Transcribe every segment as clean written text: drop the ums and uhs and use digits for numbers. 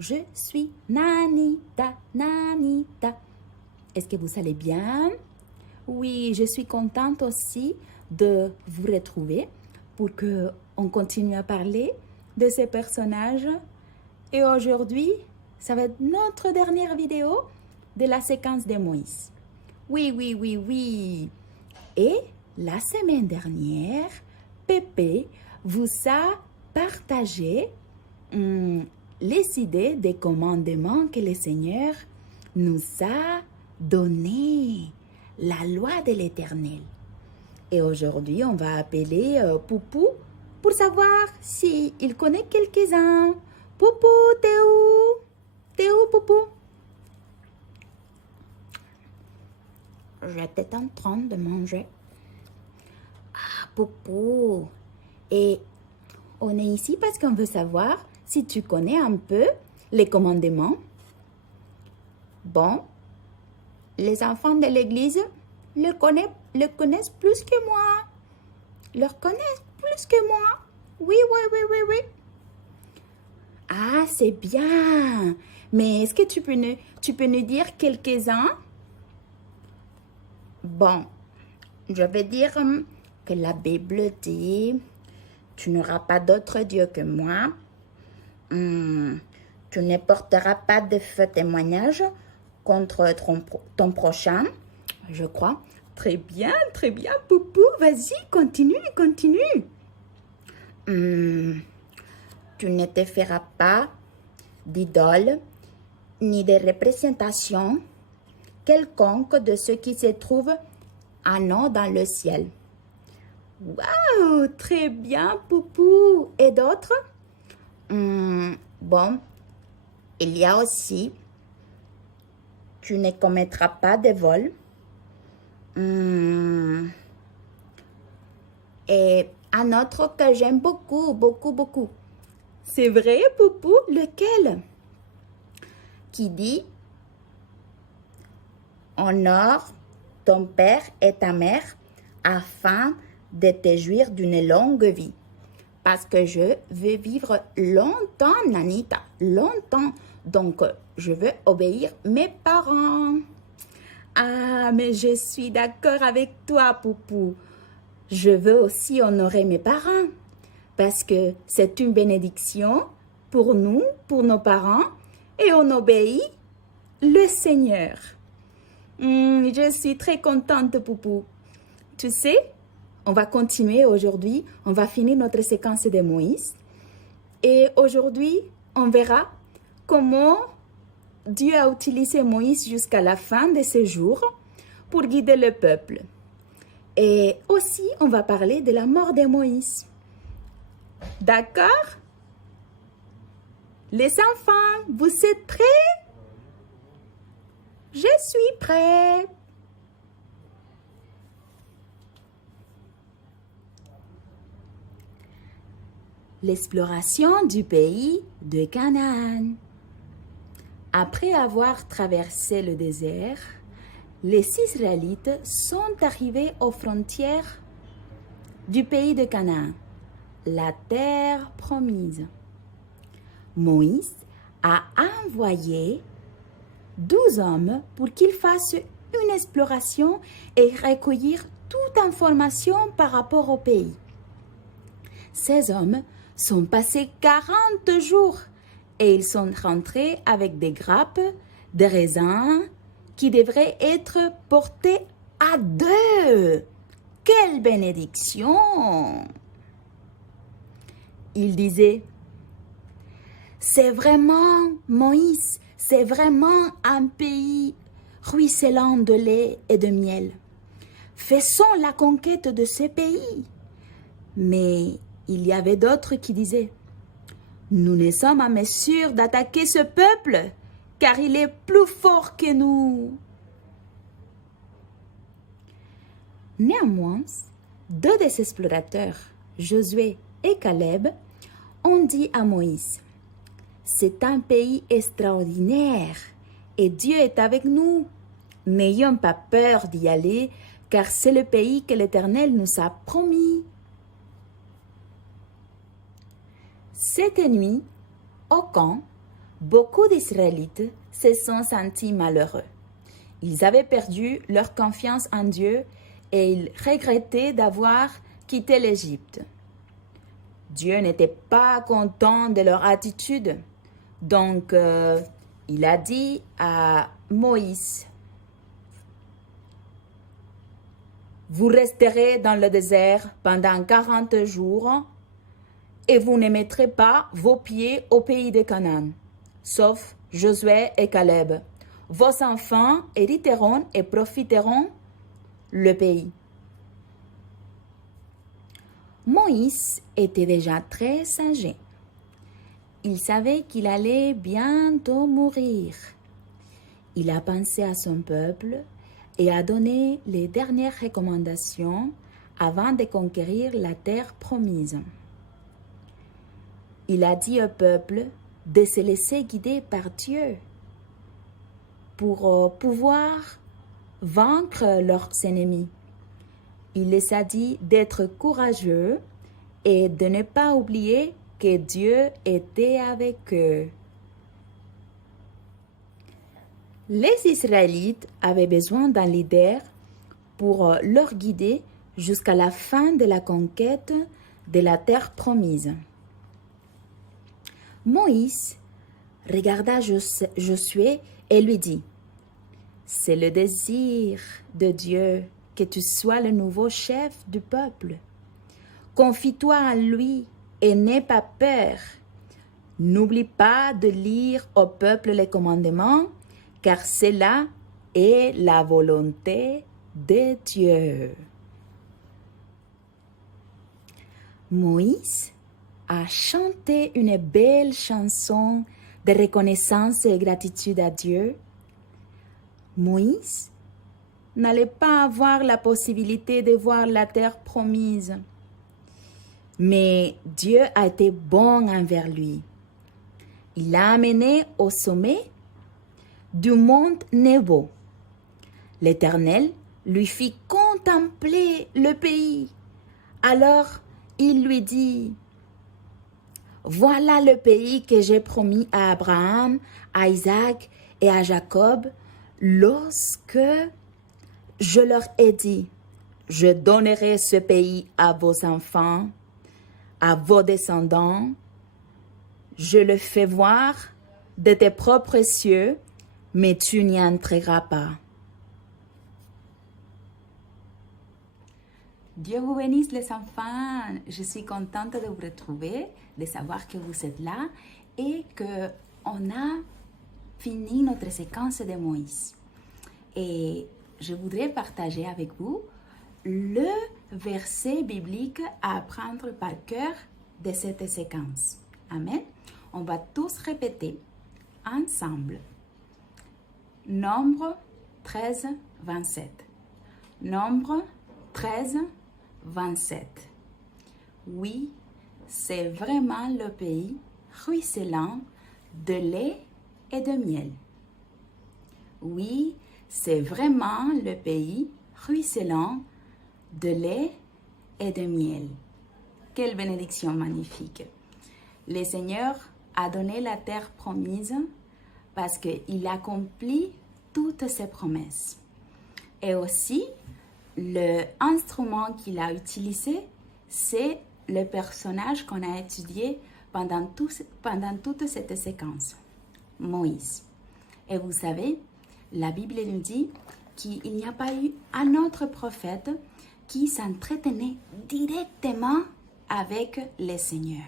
Je suis Nanita, Nanita. Est-ce que vous allez bien? Oui, je suis contente aussi de vous retrouver pour qu'on continue à parler de ces personnages. Et aujourd'hui, ça va être notre dernière vidéo de la séquence de Moïse. Oui, oui, oui, oui. Et la semaine dernière, Pépé vous a partagé les idées des commandements que le Seigneur nous a donnés, la loi de l'Éternel. Et aujourd'hui, on va appeler Poupou pour savoir s'il connaît quelques-uns. Poupou, t'es où? T'es où, Poupou? J'étais en train de manger. Ah, Poupou. Et on est ici parce qu'on veut savoir si tu connais un peu les commandements. Bon, les enfants de l'église le connaissent plus que moi. Le connaissent plus que moi. Oui, oui, oui, oui, oui. Ah, c'est bien. Mais est-ce que tu peux nous dire quelques-uns? Bon, je vais dire que la Bible dit, tu n'auras pas d'autre Dieu que moi. Tu ne porteras pas de faux témoignage contre ton prochain, je crois. Très bien, Poupou. Vas-y, continue, continue. Tu ne te feras pas d'idole ni de représentation quelconque de ce qui se trouve en haut dans le ciel. Waouh, très bien, Poupou. Et d'autres? Bon, il y a aussi, tu ne commettras pas de vol. Et un autre que j'aime beaucoup, beaucoup, beaucoup. C'est vrai, Poupou, lequel? Qui dit, honore ton père et ta mère afin de te jouir d'une longue vie. Parce que je veux vivre longtemps, Nanita, longtemps. Donc, je veux obéir mes parents. Ah, mais je suis d'accord avec toi, Poupou. Je veux aussi honorer mes parents. Parce que c'est une bénédiction pour nous, pour nos parents. Et on obéit le Seigneur. Je suis très contente, Poupou. Tu sais, on va continuer aujourd'hui. On va finir notre séquence de Moïse. Et aujourd'hui, on verra comment Dieu a utilisé Moïse jusqu'à la fin de ses jours pour guider le peuple. Et aussi, on va parler de la mort de Moïse. D'accord? Les enfants, vous êtes prêts? Je suis prête. L'exploration du pays de Canaan. Après avoir traversé le désert, les Israélites sont arrivés aux frontières du pays de Canaan, la terre promise. Moïse a envoyé 12 hommes pour qu'ils fassent une exploration et recueillir toute information par rapport au pays. Ces hommes sont passés 40 jours et ils sont rentrés avec des grappes, des raisins qui devraient être portés à 2. Quelle bénédiction! Il disait, c'est vraiment, Moïse, c'est vraiment un pays ruisselant de lait et de miel. Faisons la conquête de ce pays. Mais il y avait d'autres qui disaient, nous ne sommes à mesure d'attaquer ce peuple, car il est plus fort que nous. Néanmoins, 2 des explorateurs, Josué et Caleb, ont dit à Moïse, c'est un pays extraordinaire et Dieu est avec nous. N'ayons pas peur d'y aller, car c'est le pays que l'Éternel nous a promis. Cette nuit, au camp, Beaucoup d'Israélites se sont sentis malheureux. Ils avaient perdu leur confiance en Dieu et ils regrettaient d'avoir quitté l'Égypte. Dieu n'était pas content de leur attitude. Donc, il a dit à Moïse, « Vous resterez dans le désert pendant 40 jours et vous ne mettrez pas vos pieds au pays de Canaan, sauf Josué et Caleb. Vos enfants hériteront et profiteront le pays. » Moïse était déjà très âgé. Il savait qu'il allait bientôt mourir. Il a pensé à son peuple et a donné les dernières recommandations avant de conquérir la terre promise. Il a dit au peuple de se laisser guider par Dieu pour pouvoir vaincre leurs ennemis. Il les a dit d'être courageux et de ne pas oublier que Dieu était avec eux. Les Israélites avaient besoin d'un leader pour leur guider jusqu'à la fin de la conquête de la terre promise. Moïse regarda Josué et lui dit, « C'est le désir de Dieu que tu sois le nouveau chef du peuple. Confie-toi en lui et n'aie pas peur. N'oublie pas de lire au peuple les commandements, car cela est la volonté de Dieu. » Moïse a chanté une belle chanson de reconnaissance et gratitude à Dieu. Moïse n'allait pas avoir la possibilité de voir la terre promise. Mais Dieu a été bon envers lui. Il l'a amené au sommet du mont Nebo. L'Éternel lui fit contempler le pays. Alors il lui dit, « Voilà le pays que j'ai promis à Abraham, à Isaac et à Jacob lorsque je leur ai dit, je donnerai ce pays à vos enfants, à vos descendants. Je le fais voir de tes propres cieux, mais tu n'y entreras pas. » Dieu vous bénisse les enfants. Je suis contente de vous retrouver, de savoir que vous êtes là et qu'on a fini notre séquence de Moïse. Et je voudrais partager avec vous le verset biblique à apprendre par cœur de cette séquence. Amen. On va tous répéter ensemble. Nombre 13, 27. Nombre 13, 27. Oui, c'est vraiment le pays ruisselant de lait et de miel. Oui, c'est vraiment le pays ruisselant de lait et de miel. Quelle bénédiction magnifique! Le Seigneur a donné la terre promise parce qu'il accomplit toutes ses promesses. Et aussi, l'instrument qu'il a utilisé, c'est le personnage qu'on a étudié pendant toute cette séquence, Moïse. Et vous savez, la Bible nous dit qu'il n'y a pas eu un autre prophète qui s'entretenait directement avec le Seigneur.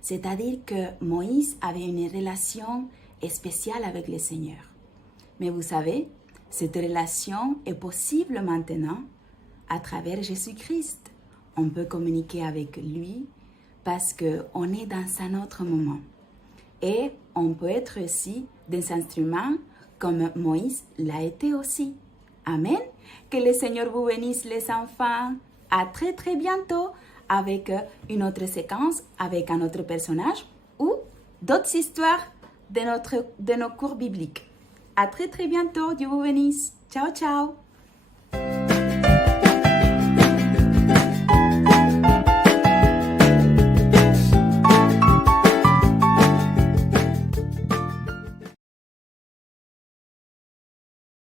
C'est-à-dire que Moïse avait une relation spéciale avec le Seigneur. Mais vous savez, cette relation est possible maintenant à travers Jésus-Christ. On peut communiquer avec lui parce qu'on est dans un autre moment. Et on peut être aussi des instruments comme Moïse l'a été aussi. Amen. Que le Seigneur vous bénisse les enfants. À très très bientôt avec une autre séquence, avec un autre personnage ou d'autres histoires de nos cours bibliques. À très très bientôt. Dieu vous bénisse. Ciao ciao.